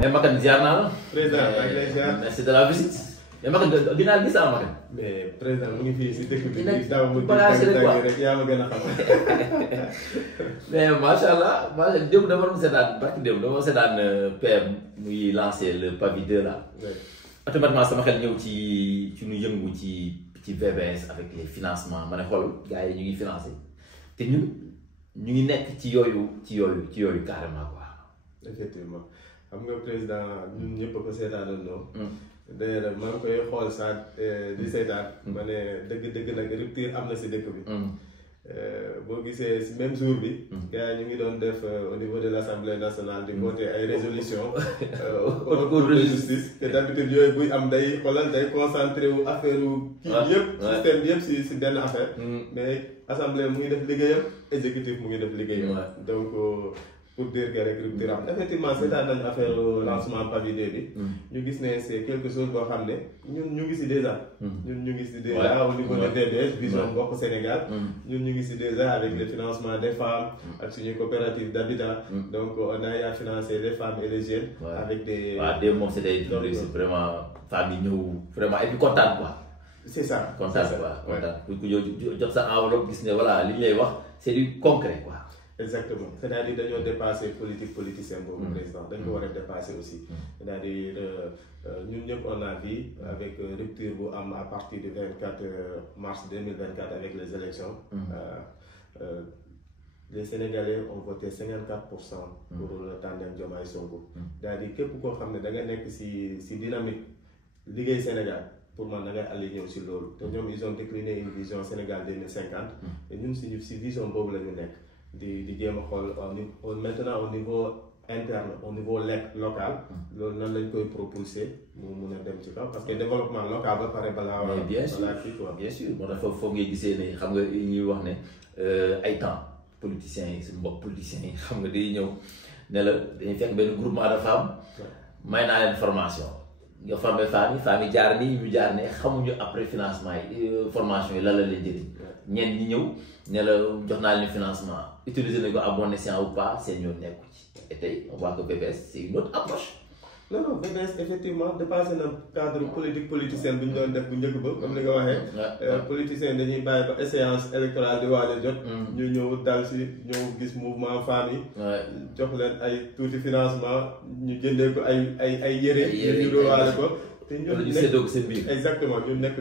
mais Makan ziar naa la. président maa ngi lay ziar. merci de la visite. mais Makan dinaa gis ah Makan. mais président mu ngi fii si dëkk bi. dina daaw mu bagage rek quoi rek yaa ma gën a xam. mais macha allah démb dama doon seetaan barki démb dama seetaan PM muy lancé le Pavi 2 là. automatiquement sama xel ñëw ci ñu yëngu ci VBS avec les financements ma ne xool gars yi ñu ngi financé te ñun ñu ngi nekk ci yooyu carrément quoi. effectivement xam nga président ñun ñëpp a ko seetaanandoo. d'ailleurs maa ngi koy xool saa di seetaan. ma ne dëgg nag rupture am na si dëkk bi. boo gisee si même jour bi. gars yi ñu ngi doon def au niveau de l' assemblée nationale di voter ay résolutions. au cours de justice te d'habitude yooyu buy am day xoolal day concentré wu affaire kii yëpp. système bi yëpp si benn affaire. mais assemblée mu ngi def liggéeyam exécutif mu ngi def liggéeyam. donc pour dire que rek rupture am effectivement seetaan nañu affaire lancement Pavi 2 bi. ñu gis ne c' est quelque chose boo xam ne ñun ñu ngi si déjà. ñun ñu ngi si déjà au niveau de VBS vision Bokk Sénégal. ñun ñu ngi si déjà avec le financement des femmes ak suñu coopérative d'habitat. donc on a eu à financer les femmes et les jeunes. avec des waaw démb moom c'était vraiment femmes yi ñëw vraiment et puis kontaan quoi. c'est ça kontaan quoi kontaan ku jot sa enveloppe gis ne voilà li ñu lay wax c'est du concret quoi. exactement c'est-à-dire dañoo dépasser politicien boobu président dañ ko war a dépasser aussi c'est-à-dire ñun ñëpp on a vu avec rupture bu am à partir du 24 mars 2024 avec les élections les Sénégalais ont voté 54% pour le tandem Diomaye Sonko c'est-à-dire képp koo xam ne da nga nekk si dynamique liggéey Sénégal pour man da ngay aligné si loolu te ñoom ils ont décliné une vision Sénégal 2050 et ñun si vision boobu la ñu nekk di jéem a xool maintenant au niveau interne au niveau local loolu nan lañ koy propulser mu mun a dem ci kaw parce que développement local ba pare balaa bien sûr bien sûr moo tax foofu ngay gisee ne xam nga ñuy wax ne ay temps politiciens yi suñu mbokk politiciens yi xam nga day ñëw ne la dañuy fekk benn groupement de femmes may naa leen formation nga formé femmes yi jaar nii ñu jaar ne xamuñu après financement yi formation yi lan la leen jëriñ ñenn ñi ñëw ne la jox naa leen financement utiliser nañ ko à bon escient ou pas seen yoon nekku ci et tey on voit que VBS c'est une autre approche. non VBS effectivement dépassé na cadre politicien bi ñu doon def bu njëkk ba comme ni nga waxee. politicien dañuy bàyyi ba échéance électorale di waaj a jot. ñu ñëw dal si ñëw gis mouvement femmes yi. jox leen ay tuuti financement ñu jëndee ko ay yére. ñu dugaale ko. te ñun exactement ñun nekk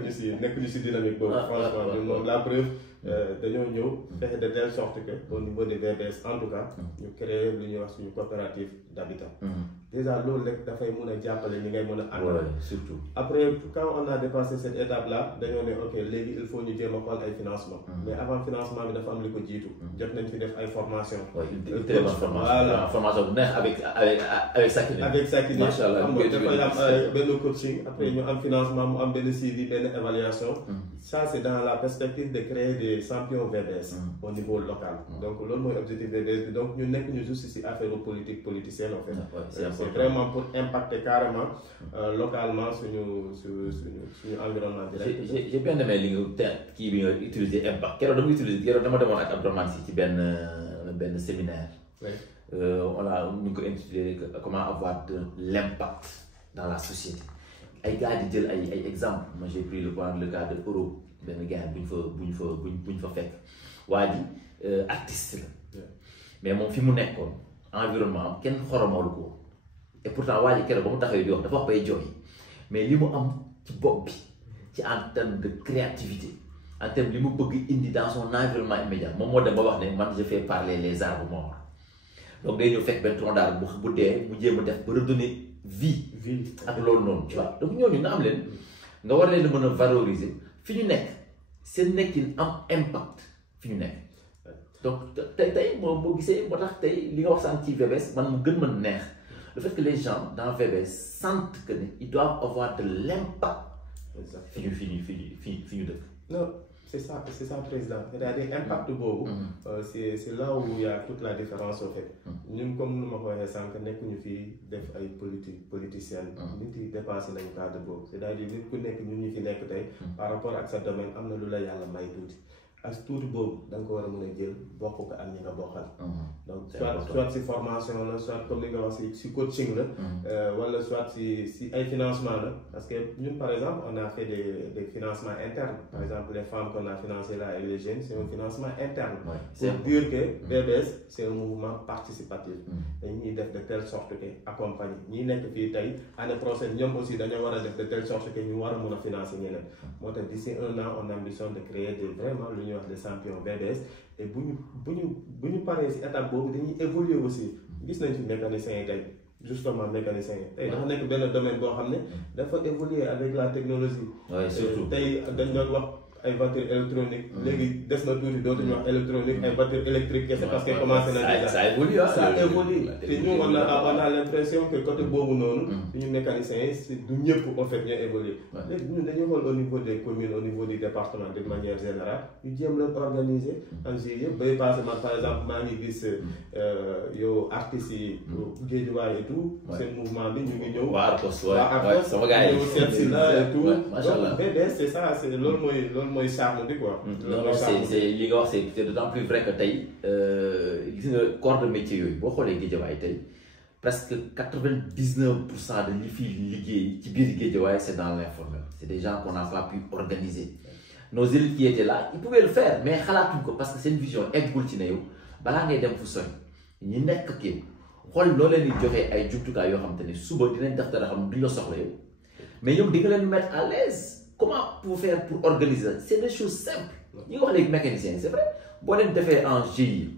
ñu si dynamique boobu. franchement ñun moom la preuve. dañoo ñëw fexe de telle sorte que au niveau des VBS en tout cas ñu créer lu ñuy wax suñu coopérative d'habitat déjà loolu rek dafay mun a jàppale ñi ngay mën a àndal surtout après quand on a dépassé cette étape là dañoo ne ok léegi il faut ñu jéem a xool ay financement mais avant financement bi dafa am li ko jiitu jot nañ fi def ay formation formation bu neex avec Sakine macha allah xam nga dafay am benn coaching après ñu am financement mu am benn suivi benn évaluation ça c'est dans la perspective de créer des champions VBS au niveau local donc loolu mooy objectif VBS bi donc ñu nekk ñu juste si affaire politicienne en fait c'est vraiment pour impacter carrément localement suñu environnement direct. J'ai bien aimé li nga kii bi nga utiliser impact keroog dama demoon ak Abdourahmane Sy ci benn séminaire ñu ko intitulé comment avoir de l'impact dans la société ay gars di jël ay exemple moi j'ai pris le cas de Europe benn gars buñ fa fekk waa ji artiste la mais moom fi mu nekkoon environnement am kenn xoromalu ko et pourtant waa ji keroog ba mu taxawee di wax dafa wax bay jooy mais li mu am ci bopp bi ci en terme de créativité en terme li mu bëgg indi dans son environnement immédiat moom moo dem ba wax ne man je fais parler les arbres morts donc day ñëw fekk benn tronc d'arbre bu dee mu jéem a def ba redonner vie ak loolu noonu tu vois donc ñooñu nga am leen nga war leen a mën a valoriser fi ñu nekk seen nekkin am impact fi ñu nekk donc tey boo gisee moo tax tey li nga wax sànq ci VBS man mu gën mën neex le fait que les gens dans VBS sentent que ils doivent avoir de l'impact fi ñu dëkk. non c'est ça président c'est-à-dire impact boobu. c'est là où il y a toute la différence au fait. ñun comme nu ma ko waxee sànq nekkuñu fii def ay politicienne. nit yi dépassé nañu cadre boobu c'est-à-dire nit ku nekk ñun ñu fi nekk tey. par rapport ak sa domaine am na lu la yàlla may tuuti. ak tuuti boobu da nga ko war a mën a jël bokk ko ak ñi nga bokkal. donc soit si formation la soit comme li nga wax si coaching la. wala soit si ay financement la parce que ñun par exemple on a fait des financements internes par exemple les femmes qu'on a financé là et les jeunes c'est un financement interne. c'est dire que VBS c'est un mouvement participatif. dañuy def de telle sorte que accompagner ñi nekk fii tey année prochaine ñoom aussi dañoo war a def de telle sorte que ñu war a mun a financer ñeneen. moo tax d'ici un an on ambitionne de créer vraiment lu ñuy wax des champions VBS et bu ñu paree si étape boobu dañuy évoluer aussi gis nañ fi mécaniciens yi tey justement mécaniciens yi tey dafa nekk benn domaine boo xam ne dafa évoluer avec la technologie. surtout tey dañ doon wax ay voitures électroniques. léegi des na tuuti dootuñu wax électronique ay voitures électriques kese parce que commencé na déjà ça évolue te ñu on a l'impression que côté boobu noonu suñu mécaniciens yi du ñëpp en fait ñooy évoluer léegi ñun dañuy xool au niveau des communes au niveau du département de manière générale ñu jéem leen organiser en juillet bay passé man par exemple maa ngi gis yow artistes yi Guédiawaye et tout seen mouvement bi ñu ngi ñëw waa Arcos sama gars yi ñëw seet si la et tout machallah donc VBS c'est ça c'est loolu mooy charme bi quoi. non c'est li nga wax c'est d'autant plus vrai que tey gis nga corps de métier yooyu boo xoolee Guédiawaye tey presque 99% de ñi fi liggéey ci biir Guédiawaye c'est dans l'informel c'est des gens qu'on n'a pas pu organiser nos élites qui étaient là ils pouvaient le faire mais xalaatuñ ko parce que seen vision eggul ci ne yow balaa ngay dem fu sori ñi nekk kii xool loo leen di joxe ay jumtukaay yoo xam te ne suba dinañ def dara xam duñ la soxla yow mais ñoom di nga leen mettre à l'aise comment pour faire pour organiser c'est des choses simples ñi nga wax léegi mécaniciens c'est vrai boo leen defee en GIE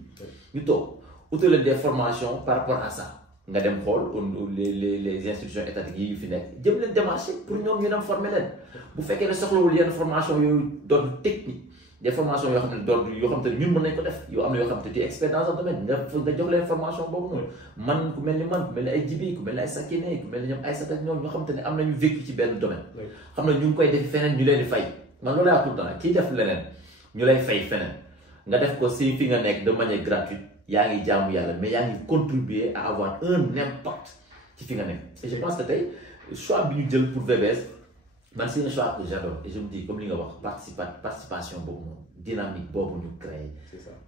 ñu toog utal leen des formations par rapport à ça nga dem xool les institutions étatiques yi yu fi nekk jëm leen démarcher pour ñoom ñu dem former leen bu fekkee ne soxlawul yenn formation yooyu d'ordre technique des formations yoo xam ne d'ordre yoo xam te ne ñun mën nañ ko def yoo am na yoo xam te tu es expert dans un domaine nga jox leen formation boobu noonu man ku mel ni man ku mel ni ay Jibi ku mel ni ay Sakine ku mel ni ñoom ay Sata ñoom ñoo xam te ne am nañu vécu ci benn domaine xam ne ñu ngi koy def feneen ñu leen di fay man loolu laa tout le temps kii def leneen ñu lay fay feneen nga def ko si fi nga nekk de manière gratuite yaa ngi jaamu yàlla mais yaa ngi contribuer à avoir un impact ci fi nga nekk et je pense que tey choix bi ñu jël pour VBS man c'est un choix que j'adore et je me dis comme li nga wax participation boobu moom dynamique boobu ñu créé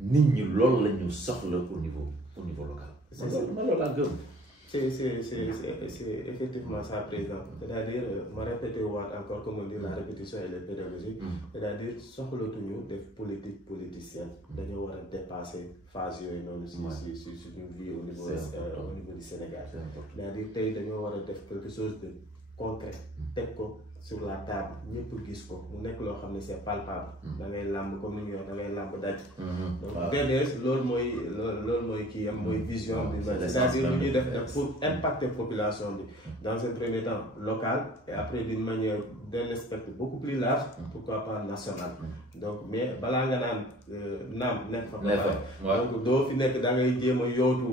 nit ñi loolu la ñu soxla au niveau local man loolu laa gëm c'est effectivement ça président c'est-à-dire ma répété waat encore comme on dit la répétition elle est pédagogique c'est-à-dire soxlatuñu def politique politicienne dañoo war a dépasser phase yooyu noonu si suñu vie au niveau du Sénégal c'est-à-dire tey dañoo war a def quelque chose de concret teg ko sur la table ñëpp gis ko mu nekk loo xam ne c'est palpable da ngay làmb comme ni ñu wax da ngay làmb daj donc VBS loolu mooy kii am mooy vision bi c'est-à-dire lu ñuy def pour impacter population bi dans un premier temps local et après d'une manière d'un spectre beaucoup plus large pourquoi pas national donc mais balaa nga naan naam nekk fa donc doo fi nekk da ngay jéem a yootu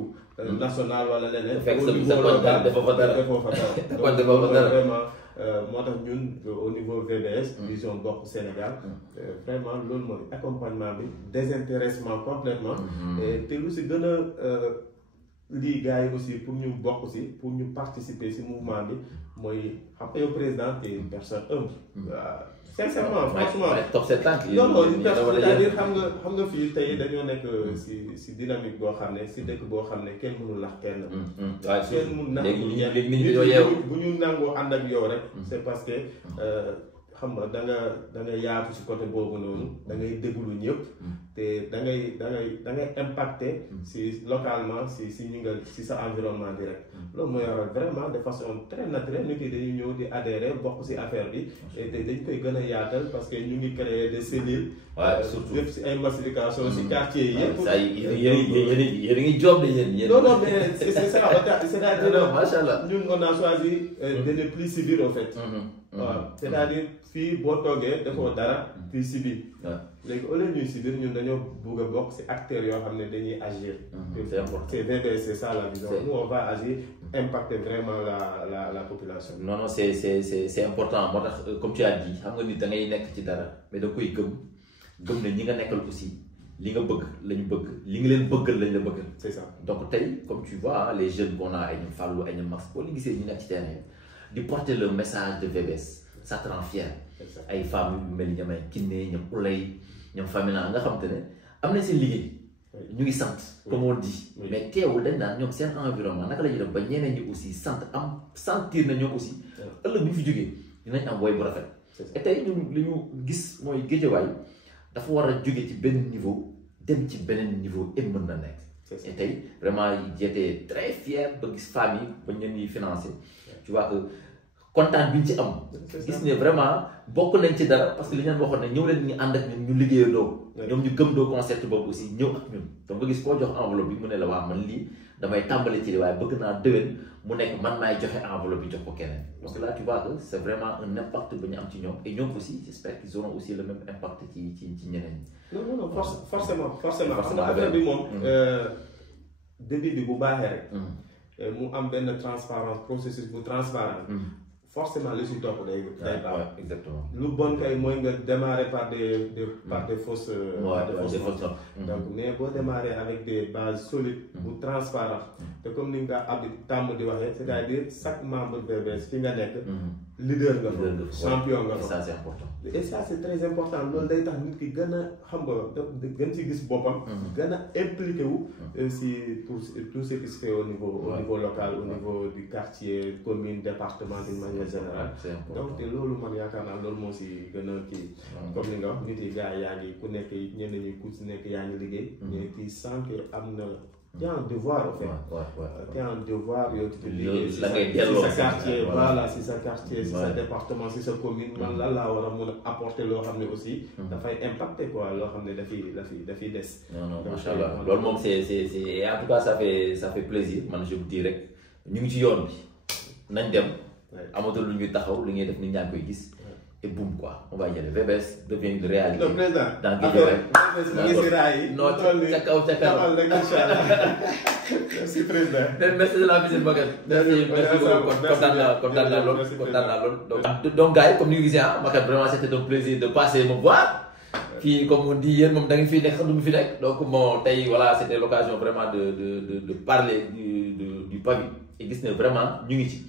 national wala leneen defoo fa dara vraiment moo tax ñun au niveau VBS vision bokk Sénégal vraiment loolu mooy accompagnement bi désintéressement complètement te lu si gën a lii gars yi aussi pour ñu bokk si pour ñu participer si mouvement bi mooy xam nga yow président te une personne humble sincèrement franchement non c'est-à-dire xam nga fii tey dañoo nekk si dynamique boo xam ne si dëkk boo xam ne kenn mënul nax kenn kenn mënul nax bu ñu nangoo ànd ak yow rek c'est parce que xam nga da nga yaatu si côté boobu noonu da ngay déglu ñëpp te da ngay impacter si localement si ñu nga si sa environnement direct loolu mooy waral vraiment de façon très naturelle ñu koy dañuy ñëw di adhérer bokk si affaire bi te dañ koy gën a yaatal parce que ñu ngi créer des cellules yëpp si ay massification si quartier yi yëpp yéen a ngi job de yéen non mais c'est ça c'est-à-dire machallah ñun on a choisi de ne plus subir au fait waaw c'est-à-dire fii boo toogee defoo dara fii si biir léegi au lieu ñuy si biir ñun dañoo bugg a bokk si acteurs yoo xam ne dañuy agir c'est important c'est VBS c'est ça la vision nous on va agir impacter vraiment la population non c'est important moo tax comme tu as dit xam nga nit da ngay nekk ci dara mais da koy gëm ne ñi nga nekkal aussi li nga bëgg lañu bëgg li nga leen bëggal lañ la bëggal c'est ça donc tey comme tu vois les jeunes qu'on a ay ñoom Fallou ay ñoom Max boo li gisee ñu nekk ci terrain di porter le message de VBS ça te rend fier ay femmes yu mel ni ñoom ay Kiné ñoom Oulay ñoom Famina nga xam te ne am nañ seen liggéey ñu ngi sant comme on dit mais teewul dañ naan ñoom seen environnement naka la ñuy def ba ñeneen ñi aussi sentir na ñoom aussi ëllëg bu ñu fi jógee dinañ am woy bu rafet et tey ñun li ñu gis mooy Guédiawaye dafa war a jóge ci benn niveau dem ci beneen niveau et mën na nekk et tey vraiment j'étais très fier ba gis femmes yi ba ñu leen di financé tu vois que kontaan bi ñu ci am gis ne vraiment bokk nañ ci dara parce que li ñu waxoon ne ñëw leen ñu ànd ak ñun ñu liggéeyandoo ñoom ñu gëm doo concept boobu aussi ñëw ak ñun donc nga gis koo jox enveloppe bi mu ne la waa man lii damay tàmbali ci li waaye bëgg naa déwén mu nekk man maay joxe enveloppe bi jox ko keneen donc là tu vois que c'est vraiment un impact ba ñu am ci ñoom et ñoom aussi j'espère qu'ils auront aussi le même impact ci ñeneen ñi. non forcément xam nga affaire bi moom début bi bu baaxee rek mu am benn transparence processus bu transparent forcément li si topp day baax. Exactement. lu bon kay mooy nga démarrer par des fausses donc mais boo démarrer avec des bases solides bu transparent te comme ni nga abdi tàmm di waxee c'est-à-dire chaque membre VBS fi nga nekk leader nga fa champion nga fa. Ça c'est important. et ça c'est très important loolu day tax nit ki gën a xam nga gën ci gis boppam gën a impliqué wu si pour tout ce qui se fait au niveau local au niveau du quartier commune département d'une manière générale donc te loolu man yaakaar naa loolu moo si gën a kii comme li nga wax nit yi gars yaa ngi ku nekk ñenn ñi ku si nekk yaa ngi liggéey mais kii sans que am na t'es un devoir en fait. T'es un devoir si sa quartier voilà si sa quartier si sa département si sa commune man lan laa war a mën a apporter loo xam ne aussi dafay impacter quoi loo xam ne dafiy des. non macha allah loolu moom c'est en tout cas ça fait plaisir man je vous dis rek ñu ngi ci yoon bi nañ dem amatul lu ñuy taxaw li ngay def nit ñaa ngi koy gis et boum quoi on va y aller VBS devient une réalité. le président dans Guédiawaye non ca kaw merci président. merci de la visite Maguette. merci beaucoup kontaan naa lool donc gars yi comme ni nga gisee Maguette vraiment c'était un plaisir de passer me voir. Fii comme on dit yéen moom da ngeen fi nekk sax du mu fi nekk donc bon tey voilà c'était l'occasion vraiment de parler du pavé et gis ne vraiment ñu ngi ci.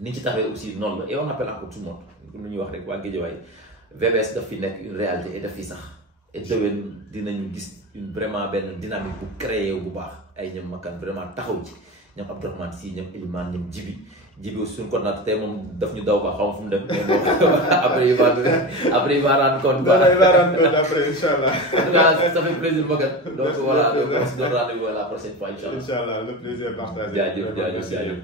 ni ci taxawee aussi noonu la et on appelle encore tout le monde comme ni ñuy wax rek waa Guédiawaye VBS daf fi nekk une réalité et daf fi sax et déwén dinañu gis vraiment benn dynamique bu créé bu baax ay ñoom Makan vraiment taxaw ci ñoom Abdourahmane Sy ñoom Elimane ñoom Djibi aussi suñu coordinateur tey moom daf ñu daw ba xaw ma fu mu dem mais bon après il va rendre compte. il va rendre compte après Inch'Allah. En tout cas ça fait plaisir Makan donc voilà donc on se donne rendez-vous à la prochaine fois Inch'Allah. Inch'Allah le plaisir partagé. jaajëf